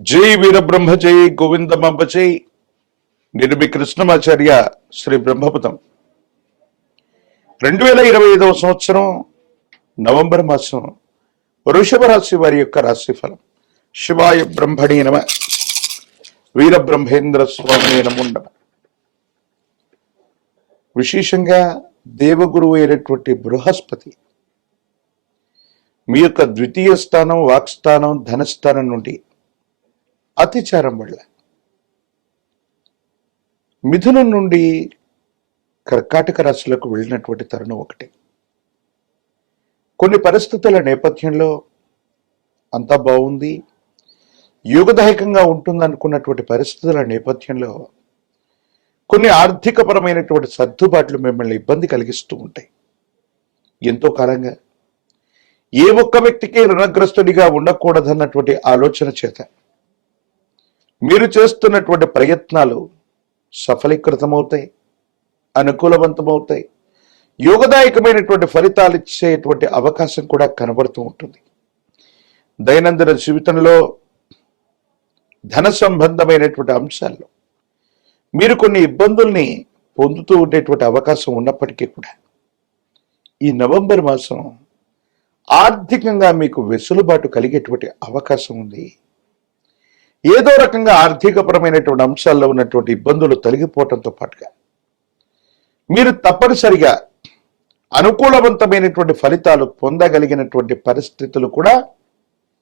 జై వీరబ్రహ్మ జై గోవిందమంబ జై నేను మీ కృష్ణమాచార్య శ్రీ బ్రహ్మపదం రెండు వేల ఇరవై ఐదవ సంవత్సరం నవంబర్ మాసం వృషభ రాశి వారి యొక్క రాశిఫలం. శివాయ బ్రహ్మణి నమ. వీరబ్రహ్మేంద్ర స్వామి నముండమ విశేషంగా దేవగురువు అయినటువంటి బృహస్పతి మీ యొక్క ద్వితీయ స్థానం వాక్స్థానం ధనస్థానం నుండి అతిచారం వల్ల. మిథునం నుండి కర్కాటక రాశులకు వెళ్ళినటువంటి తరుణం ఒకటి. కొన్ని పరిస్థితుల నేపథ్యంలో అంతా బాగుంది. యోగదాయకంగా ఉంటుందనుకున్నటువంటి పరిస్థితుల నేపథ్యంలో కొన్ని ఆర్థికపరమైనటువంటి సర్దుబాట్లు మిమ్మల్ని ఇబ్బంది కలిగిస్తూ ఉంటాయి. ఎంతో కాలంగా ఏ ఒక్క వ్యక్తికి రుణగ్రస్తుడిగా ఉండకూడదన్నటువంటి ఆలోచన చేత మీరు చేస్తున్నటువంటి ప్రయత్నాలు సఫలీకృతమవుతాయి అనుకూలవంతమవుతాయి. యోగదాయకమైనటువంటి ఫలితాలు ఇచ్చేటువంటి అవకాశం కూడా కనబడుతూ ఉంటుంది. దైనందిన జీవితంలో ధన సంబంధమైనటువంటి అంశాల్లో మీరు కొన్ని ఇబ్బందుల్ని పొందుతూ ఉండేటువంటి అవకాశం ఉన్నప్పటికీ కూడా ఈ నవంబర్ మాసం ఆర్థికంగా మీకు వెసులుబాటు కలిగేటువంటి అవకాశం ఉంది. ఏదో రకంగా ఆర్థికపరమైనటువంటి అంశాల్లో ఉన్నటువంటి ఇబ్బందులు తొలగిపోవటంతో పాటుగా మీరు తప్పనిసరిగా అనుకూలవంతమైనటువంటి ఫలితాలు పొందగలిగినటువంటి పరిస్థితులు కూడా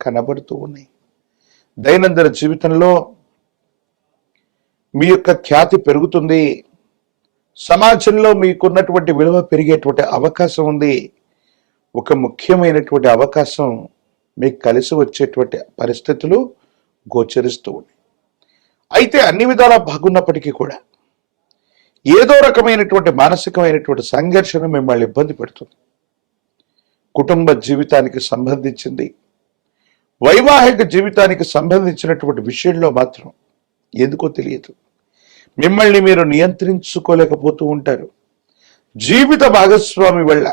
కనబడుతూ ఉన్నాయి. దైనందిన జీవితంలో మీ యొక్క ఖ్యాతి పెరుగుతుంది. సమాజంలో మీకున్నటువంటి విలువ పెరిగేటువంటి అవకాశం ఉంది. ఒక ముఖ్యమైనటువంటి అవకాశం మీకు కలిసి వచ్చేటువంటి పరిస్థితులు గోచరిస్తూ ఉన్నాయి అయితే అన్ని విధాలా బాగున్నప్పటికీ కూడా ఏదో రకమైనటువంటి మానసికమైనటువంటి సంఘర్షణ మిమ్మల్ని ఇబ్బంది పెడుతుంది. కుటుంబ జీవితానికి సంబంధించింది వైవాహిక జీవితానికి సంబంధించినటువంటి విషయంలో మాత్రం ఎందుకో తెలియదు. మిమ్మల్ని మీరు నియంత్రించుకోలేకపోతూ ఉంటారు. జీవిత భాగస్వామి వల్ల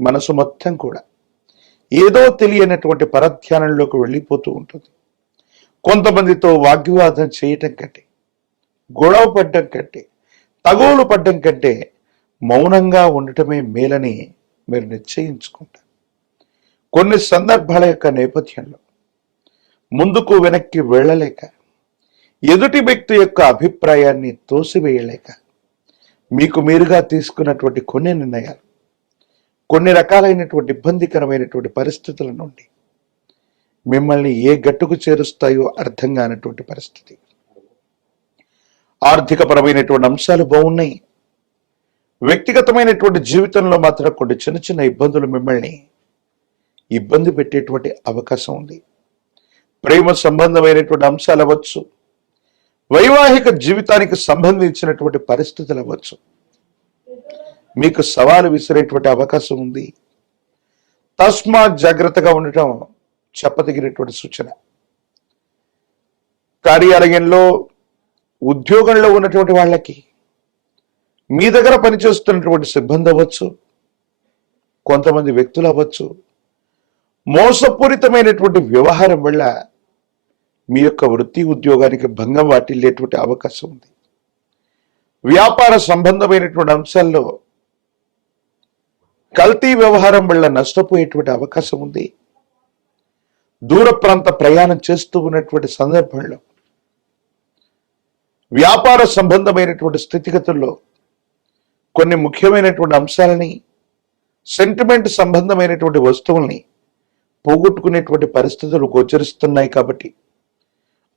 మనసు మొత్తం కూడా ఏదో తెలియనటువంటి పరధ్యానంలోకి వెళ్ళిపోతూ ఉంటుంది. కొంతమందితో వాగ్వివాదం చేయటం కంటే గొడవ పడ్డం కంటే తగోలు పడ్డం కంటే మౌనంగా ఉండటమే మేలని మీరు నిశ్చయించుకుంటారు. కొన్ని సందర్భాల యొక్క నేపథ్యంలో ముందుకు వెనక్కి వెళ్ళలేక ఎదుటి వ్యక్తి యొక్క అభిప్రాయాన్ని తోసివేయలేక మీకు మీరుగా తీసుకున్నటువంటి కొన్ని నిర్ణయాలు కొన్ని రకాలైనటువంటి ఇబ్బందికరమైనటువంటి పరిస్థితుల నుండి మిమ్మల్ని ఏ గట్టుకు చేరుస్తాయో అర్థం కానటువంటి పరిస్థితి. ఆర్థికపరమైనటువంటి అంశాలు బాగున్నాయి. వ్యక్తిగతమైనటువంటి జీవితంలో మాత్రం కొన్ని చిన్న చిన్న ఇబ్బందులు మిమ్మల్ని ఇబ్బంది పెట్టేటువంటి అవకాశం ఉంది. ప్రేమ సంబంధమైనటువంటి అంశాలు అవ్వచ్చు. వైవాహిక జీవితానికి సంబంధించినటువంటి పరిస్థితులు అవ్వచ్చు. మీకు సవాలు విసిరేటువంటి అవకాశం ఉంది. తస్మాత్ జాగ్రత్తగా ఉండటం చెప్పదగినటువంటి సూచన. కార్యాలయంలో ఉద్యోగంలో ఉన్నటువంటి వాళ్ళకి మీ దగ్గర పనిచేస్తున్నటువంటి సిబ్బంది అవ్వచ్చు కొంతమంది వ్యక్తులు అవ్వచ్చు మోసపూరితమైనటువంటి వ్యవహారం వల్ల మీ యొక్క వృత్తి ఉద్యోగానికి భంగం వాటిల్లేటువంటి అవకాశం ఉంది. వ్యాపార సంబంధమైనటువంటి అంశాల్లో కల్తీ వ్యవహారం వల్ల నష్టపోయేటువంటి అవకాశం ఉంది. దూర ప్రాంత ప్రయాణం చేస్తూ ఉన్నటువంటి సందర్భంలో వ్యాపార సంబంధమైనటువంటి స్థితిగతుల్లో కొన్ని ముఖ్యమైనటువంటి అంశాలని సెంటిమెంట్ సంబంధమైనటువంటి వస్తువుల్ని పోగొట్టుకునేటువంటి పరిస్థితులు గోచరిస్తున్నాయి కాబట్టి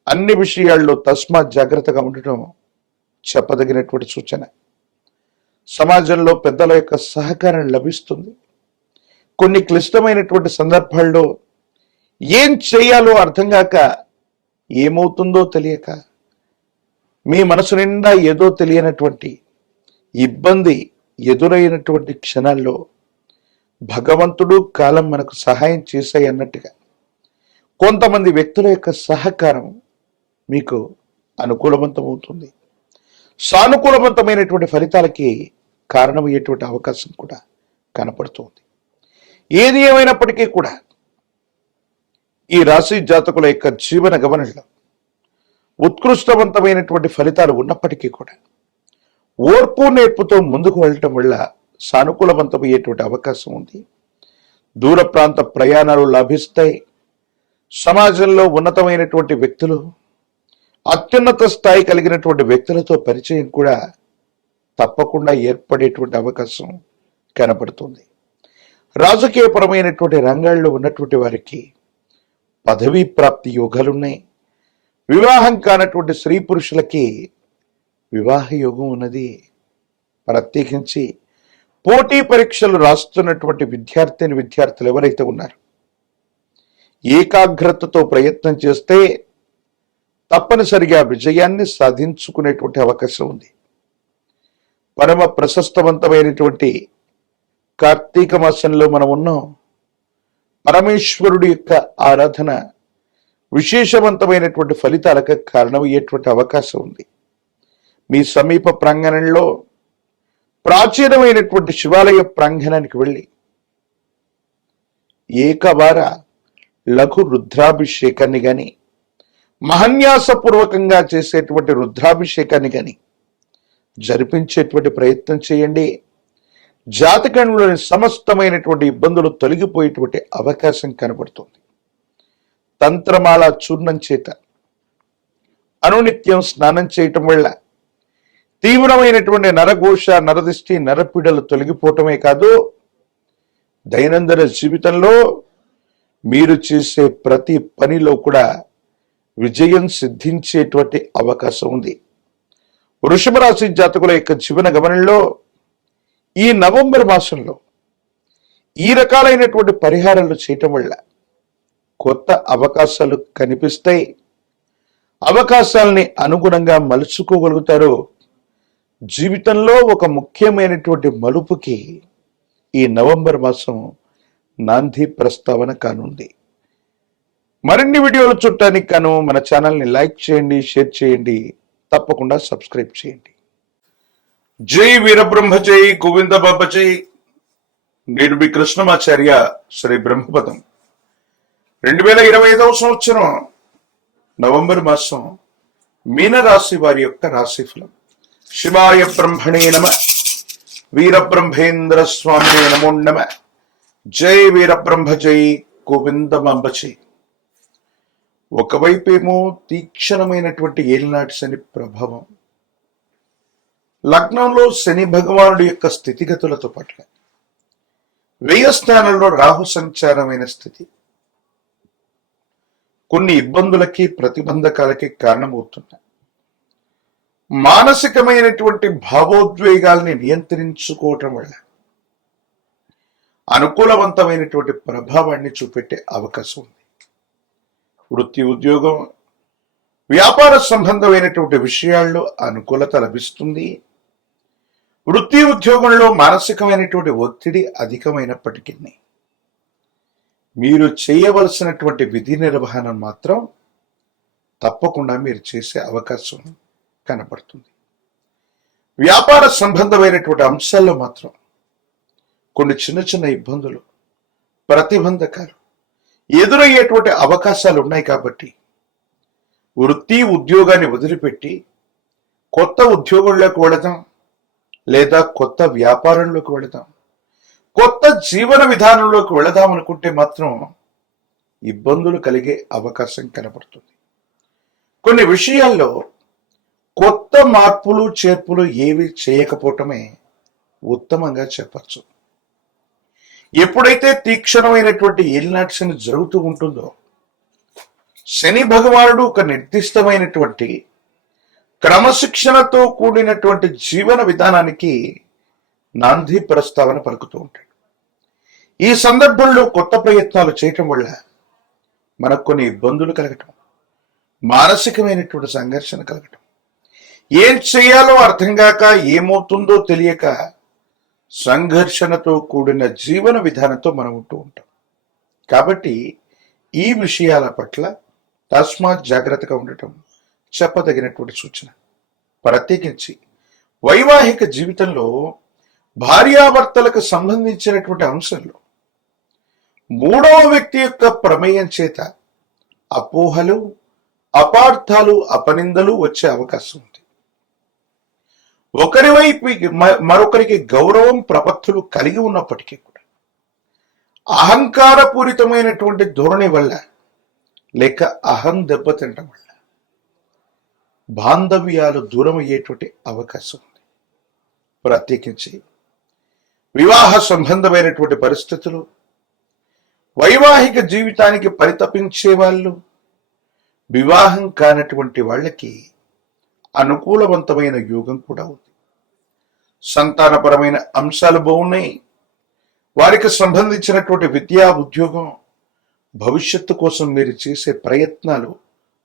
అన్ని విషయాల్లో తస్మాత్ జాగ్రత్తగా ఉండటం చెప్పదగినటువంటి సూచన. సమాజంలో పెద్దల యొక్క సహకారం లభిస్తుంది. కొన్ని క్లిష్టమైనటువంటి సందర్భాల్లో ఏం చేయాలో అర్థం కాక ఏమవుతుందో తెలియక మీ మనసు నిండా ఏదో తెలియనటువంటి ఇబ్బంది ఎదురైనటువంటి క్షణాల్లో భగవంతుడు కాలం మనకు సహాయం చేశాయి అన్నట్టుగా కొంతమంది వ్యక్తుల యొక్క సహకారం మీకు అనుకూలవంతమవుతుంది. సానుకూలవంతమైనటువంటి ఫలితాలకి కారణమయ్యేటువంటి అవకాశం కూడా కనపడుతుంది. ఏది ఏమైనప్పటికీ కూడా ఈ రాశి జాతకుల యొక్క జీవన గమనంలో ఉత్కృష్టవంతమైనటువంటి ఫలితాలు ఉన్నప్పటికీ కూడా ఓర్పు నేర్పుతో ముందుకు వెళ్ళటం వల్ల సానుకూలవంతమయ్యేటువంటి అవకాశం ఉంది. దూర ప్రాంత ప్రయాణాలు లభిస్తాయి. సమాజంలో ఉన్నతమైనటువంటి వ్యక్తులు అత్యున్నత స్థాయి కలిగినటువంటి వ్యక్తులతో పరిచయం కూడా తప్పకుండా ఏర్పడేటువంటి అవకాశం కనపడుతుంది. రాజకీయపరమైనటువంటి రంగాల్లో ఉన్నటువంటి వారికి పదవీ ప్రాప్తి యోగాలున్నాయి. వివాహం కానటువంటి స్త్రీ పురుషులకి వివాహ యోగం ఉన్నది. ప్రత్యేకించి పోటీ పరీక్షలు రాస్తున్నటువంటి విద్యార్థిని విద్యార్థులు ఎవరైతే ఉన్నారు ఏకాగ్రతతో ప్రయత్నం చేస్తే తప్పనిసరిగా విజయాన్ని సాధించుకునేటువంటి అవకాశం ఉంది. పరమ ప్రశస్తవంతమైనటువంటి కార్తీక మాసంలో మనం ఉన్నాం. పరమేశ్వరుడి యొక్క ఆరాధన విశేషవంతమైనటువంటి ఫలితాలకు కారణమయ్యేటువంటి అవకాశం ఉంది. మీ సమీప ప్రాంగణంలో ప్రాచీనమైనటువంటి శివాలయ ప్రాంగణానికి వెళ్ళి ఏకవార లఘు రుద్రాభిషేకాన్ని కానీ మహన్యాసపూర్వకంగా చేసేటువంటి రుద్రాభిషేకాన్ని కానీ జరిపించేటువంటి ప్రయత్నం చేయండి. జాతకంలోని సమస్తమైనటువంటి ఇబ్బందులు తొలగిపోయేటువంటి అవకాశం కనబడుతుంది. తంత్రమాల చూర్ణం చేత అనునిత్యం స్నానం చేయటం వల్ల తీవ్రమైనటువంటి నరఘోష నరదిష్టి నరపీడలు తొలగిపోవటమే కాదు దైనందిన జీవితంలో మీరు చేసే ప్రతి పనిలో కూడా విజయం సిద్ధించేటువంటి అవకాశం ఉంది. వృషభరాశి జాతకుల యొక్క జీవన గమనంలో ఈ నవంబర్ మాసంలో ఈ రకాలైనటువంటి పరిహారాలు చేయటం వల్ల కొత్త అవకాశాలు కనిపిస్తాయి. అవకాశాలని అనుగుణంగా మలుచుకోగలుగుతారు. జీవితంలో ఒక ముఖ్యమైనటువంటి మలుపుకి ఈ నవంబర్ మాసం నాంది ప్రస్తావన కానుంది. మరిన్ని వీడియోలు చూడటానికి కాను మన ఛానల్ని లైక్ చేయండి షేర్ చేయండి తప్పకుండా సబ్స్క్రైబ్ చేయండి. జై వీరబ్రహ్మజై గోవింద బాబా నేడు మీ కృష్ణమాచార్య శ్రీ బ్రహ్మపదం. రెండు వేల ఇరవై ఐదవ సంవత్సరం నవంబర్ మాసం మీనరాశి వారి యొక్క రాశిఫలం శివాయ బ్రహ్మణే నమ వీరబ్రహ్మేంద్ర స్వామినే నమో నమ. జై వీరబ్రహ్మజై గోవింద గోవిందమాంబ ఒకవైపేమో తీక్షణమైనటువంటి ఏలినాటి శని ప్రభావం. లగ్నంలో శని భగవానుడి యొక్క స్థితిగతులతో పట్ల వ్యయ స్థానంలో రాహు సంచారమైన స్థితి. కొన్ని ఇబ్బందులకి ప్రతిబంధకాలకి కారణమవుతున్నాయి. మానసికమైనటువంటి భావోద్వేగాల్ని నియంత్రించుకోవటం వల్ల అనుకూలవంతమైనటువంటి ప్రభావాన్ని చూపెట్టే అవకాశం ఉంది. వృత్తి ఉద్యోగం వ్యాపార సంబంధమైనటువంటి విషయాల్లో అనుకూలత లభిస్తుంది. వృత్తి ఉద్యోగంలో మానసికమైనటువంటి ఒత్తిడి అధికమైనప్పటికీ మీరు చేయవలసినటువంటి విధి నిర్వహణ మాత్రం తప్పకుండా మీరు చేసే అవకాశం కనపడుతుంది వ్యాపార సంబంధమైనటువంటి అంశాల్లో మాత్రం కొన్ని చిన్న చిన్న ఇబ్బందులు ప్రతిబంధకాలు ఎదురయ్యేటువంటి అవకాశాలు ఉన్నాయి కాబట్టి వృత్తి ఉద్యోగాన్ని వదిలిపెట్టి కొత్త ఉద్యోగంలోకి వెళ్ళడం లేదా కొత్త వ్యాపారంలోకి వెళదాం. కొత్త జీవన విధానంలోకి వెళదాం అనుకుంటే మాత్రం ఇబ్బందులు కలిగే అవకాశం కనబడుతుంది. కొన్ని విషయాల్లో కొత్త మార్పులు చేర్పులు ఏవి చేయకపోవటమే ఉత్తమంగా చెప్పచ్చు. ఎప్పుడైతే తీక్షణమైనటువంటి ఏలినాటి జరుగుతూ ఉంటుందో శని భగవానుడు ఒక నిర్దిష్టమైనటువంటి క్రమశిక్షణతో కూడినటువంటి జీవన విధానానికి నాంది ప్రస్తావన పలుకుతూ ఉంటాడు. ఈ సందర్భంలో కొత్త ప్రయత్నాలు చేయటం వల్ల మనకు కొన్ని ఇబ్బందులు కలగటం మానసికమైనటువంటి సంఘర్షణ కలగటం. ఏం చేయాలో అర్థం కాక ఏమవుతుందో తెలియక సంఘర్షణతో కూడిన జీవన విధానంతో మనం ఉంటూ ఉంటాం. కాబట్టి ఈ విషయాల పట్ల తస్మాత్ జాగ్రత్తగా ఉండటం చెప్పదగినటువంటి సూచన. ప్రత్యేకించి వైవాహిక జీవితంలో భార్యాభర్తలకు సంబంధించినటువంటి అంశంలో మూడవ వ్యక్తి యొక్క ప్రమేయం చేత అపోహలు అపార్థాలు అపనిందలు వచ్చే అవకాశం ఉంది. ఒకరి వైపు మరొకరికి గౌరవం ప్రపత్తులు కలిగి ఉన్నప్పటికీ కూడా అహంకారపూరితమైనటువంటి ధోరణి వల్ల లేక అహం దెబ్బతింటం వల్ల బాంధవ్యాలు దూరం అయ్యేటువంటి అవకాశం ఉంది. ప్రత్యేకించి వివాహ సంబంధమైనటువంటి పరిస్థితులు వైవాహిక జీవితానికి పరితపించే వాళ్ళు వివాహం కానటువంటి వాళ్ళకి అనుకూలవంతమైన యోగం కూడా ఉంది. సంతానపరమైన అంశాలు బాగున్నాయి. వారికి సంబంధించినటువంటి విద్యా ఉద్యోగం భవిష్యత్తు కోసం మీరు చేసే ప్రయత్నాలు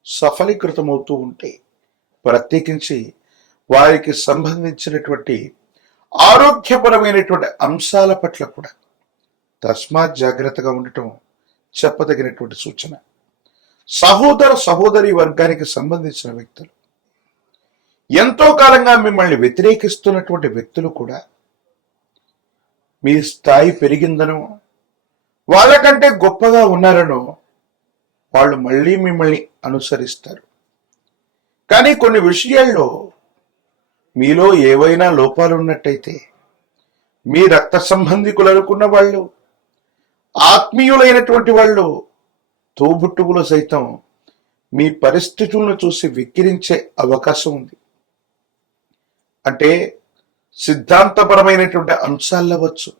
సఫలీకృతమవుతూ ఉంటాయి. ప్రత్యేకించి వారికి సంబంధించినటువంటి ఆరోగ్యపరమైనటువంటి అంశాల పట్ల కూడా తస్మాత్ జాగ్రత్తగా ఉండటం చెప్పదగినటువంటి సూచన. సహోదర సహోదరి వర్గానికి సంబంధించిన వ్యక్తులు. ఎంతో కాలంగా మిమ్మల్ని వ్యతిరేకిస్తున్నటువంటి వ్యక్తులు కూడా మీ స్థాయి పెరిగిందనో వాళ్ళకంటే గొప్పగా ఉన్నారనో వాళ్ళు మళ్ళీ మిమ్మల్ని అనుసరిస్తారు. కానీ కొన్ని విషయాల్లో మీలో ఏవైనా లోపాలు ఉన్నట్టయితే మీ రక్త సంబంధికులు అనుకున్న వాళ్ళు ఆత్మీయులైనటువంటి వాళ్ళు తోబుట్టువులు సైతం మీ పరిస్థితులను చూసి విక్కిరించే అవకాశం ఉంది. అంటే సిద్ధాంతపరమైనటువంటి అంశాలు అవ్వచ్చు.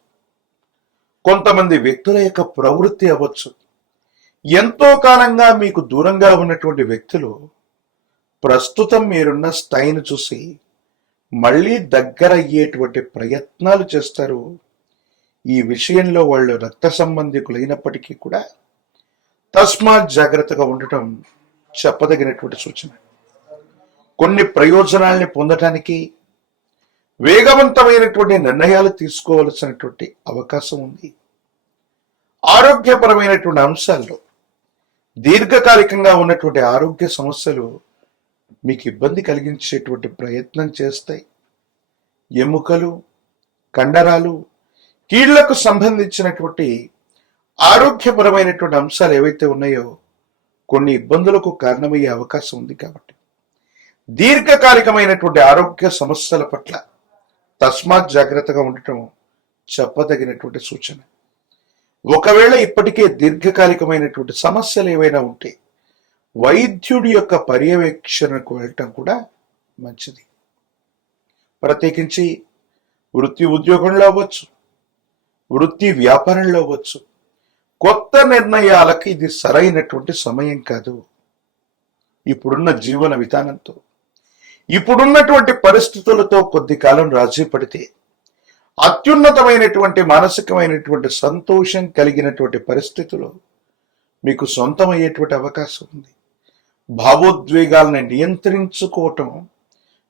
కొంతమంది వ్యక్తుల యొక్క ప్రవృత్తి అవ్వచ్చు. ఎంతో కాలంగా మీకు దూరంగా ఉన్నటువంటి వ్యక్తులు ప్రస్తుతం మీరున్న స్థాయిని చూసి మళ్ళీ దగ్గర అయ్యేటువంటి ప్రయత్నాలు చేస్తారు. ఈ విషయంలో వాళ్ళు రక్త సంబంధికులైనప్పటికీ కూడా తస్మాత్ జాగ్రత్తగా ఉండటం చెప్పదగినటువంటి సూచన. కొన్ని ప్రయోజనాల్ని పొందటానికి వేగవంతమైనటువంటి నిర్ణయాలు తీసుకోవలసినటువంటి అవకాశం ఉంది. ఆరోగ్యపరమైనటువంటి అంశాల్లో దీర్ఘకాలికంగా ఉన్నటువంటి ఆరోగ్య సమస్యలు మీకు ఇబ్బంది కలిగించేటువంటి ప్రయత్నం చేస్తాయి ఎముకలు కండరాలు కీళ్ళకు సంబంధించినటువంటి ఆరోగ్యపరమైనటువంటి అంశాలు ఏవైతే ఉన్నాయో కొన్ని ఇబ్బందులకు కారణమయ్యే అవకాశం ఉంది కాబట్టి. దీర్ఘకాలికమైనటువంటి ఆరోగ్య సమస్యల పట్ల తస్మాత్ జాగ్రత్తగా ఉండటం చెప్పదగినటువంటి సూచన. ఒకవేళ ఇప్పటికే దీర్ఘకాలికమైనటువంటి సమస్యలు ఏవైనా ఉంటే వైద్యుడి యొక్క పర్యవేక్షణకు వెళ్ళటం కూడా మంచిది. ప్రత్యేకించి వృత్తి ఉద్యోగంలో అవ్వచ్చు వృత్తి వ్యాపారంలో అవ్వచ్చు కొత్త నిర్ణయాలకు ఇది సరైనటువంటి సమయం కాదు. ఇప్పుడున్న జీవన విధానంతో ఇప్పుడున్నటువంటి పరిస్థితులతో కొద్ది కాలం రాజీ పడితే అత్యున్నతమైనటువంటి మానసికమైనటువంటి సంతోషం కలిగినటువంటి పరిస్థితులు మీకు సొంతమయ్యేటువంటి అవకాశం ఉంది. భావోద్వేగాలను నియంత్రించుకోవటం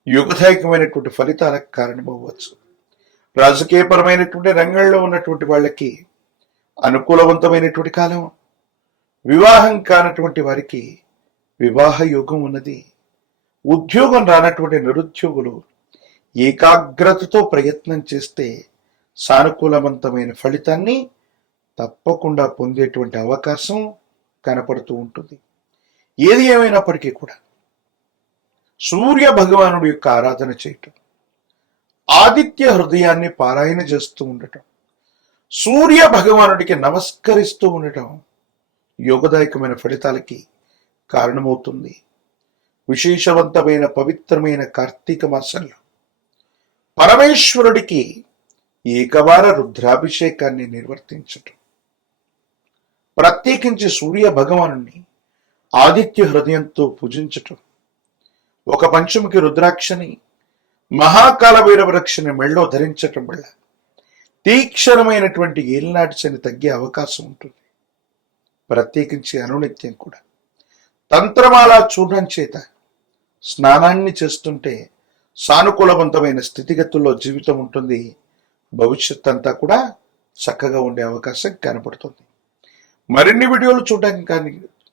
యుగదాయకమైనటువంటి ఫలితాలకు కారణమవ్వచ్చు. రాజకీయపరమైనటువంటి రంగంలో ఉన్నటువంటి వాళ్ళకి అనుకూలవంతమైనటువంటి కాలం వివాహం కానటువంటి వారికి వివాహ యోగం ఉన్నది. ఉద్యోగం రానటువంటి నిరుద్యోగులు ఏకాగ్రతతో ప్రయత్నం చేస్తే సానుకూలవంతమైన ఫలితాన్ని తప్పకుండా పొందేటువంటి అవకాశం కనపడుతూ ఉంటుంది. ఏది ఏమైనప్పటికీ కూడా సూర్య భగవానుడి యొక్క ఆరాధన చేయటం ఆదిత్య హృదయాన్ని పారాయణ చేస్తూ ఉండటం సూర్య భగవానుడికి నమస్కరిస్తూ ఉండటం యోగదాయకమైన ఫలితాలకి కారణమవుతుంది. విశేషవంతమైన పవిత్రమైన కార్తీక మాసంలో పరమేశ్వరుడికి ఏకవార రుద్రాభిషేకాన్ని నిర్వర్తించటం ప్రత్యేకించి సూర్య భగవాను ఆదిత్య హృదయంతో పూజించటం. ఒక పంచముకి రుద్రాక్షని మహాకాల వీరవృక్షని మెళ్ళో ధరించటం వల్ల తీక్షణమైనటువంటి ఏలినాటి శని తగ్గే అవకాశం ఉంటుంది. ప్రత్యేకించి అనునిత్యం కూడా. తంత్రమాల చూడడం చేత స్నానాన్ని చేస్తుంటే సానుకూలవంతమైన స్థితిగతుల్లో జీవితం ఉంటుంది. భవిష్యత్ అంతా కూడా చక్కగా ఉండే అవకాశం కనపడుతుంది. మరిన్ని వీడియోలు చూడడానికి కానీ